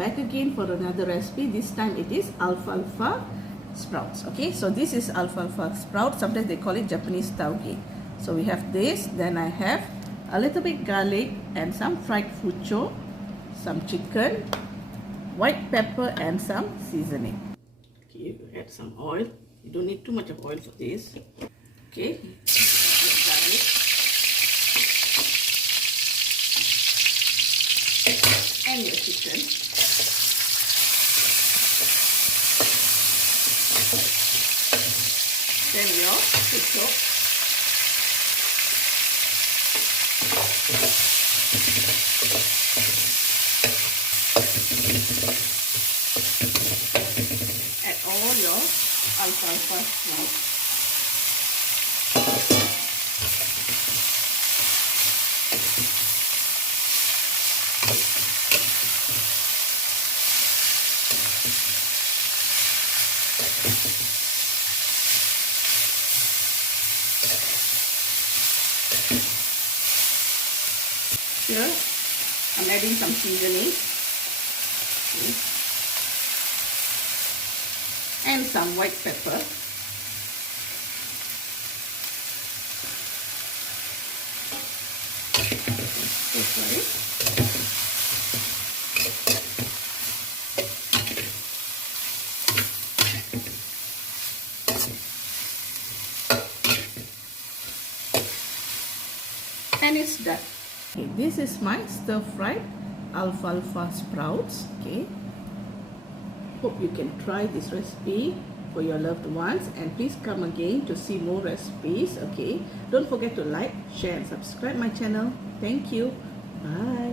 back again for another recipe. This time it is alfalfa sprouts. Okay, so this is alfalfa sprouts. Sometimes they call it Japanese tauge. So we have this, then I have a little bit garlic and some fried fucuk, some chicken, white pepper and some seasoning. Okay, you add some oil. You don't need too much of oil for this. Okay, your garlic and your chicken. Then your fucuk. Add all your alfalfa sprouts. Here I'm adding some seasoning. Okay. And some white pepper. And it's done. Okay, this is my stir-fried alfalfa sprouts. Okay, hope you can try this recipe for your loved ones, and please come again to see more recipes. Okay, don't forget to like, share and subscribe my channel. Thank you. Bye.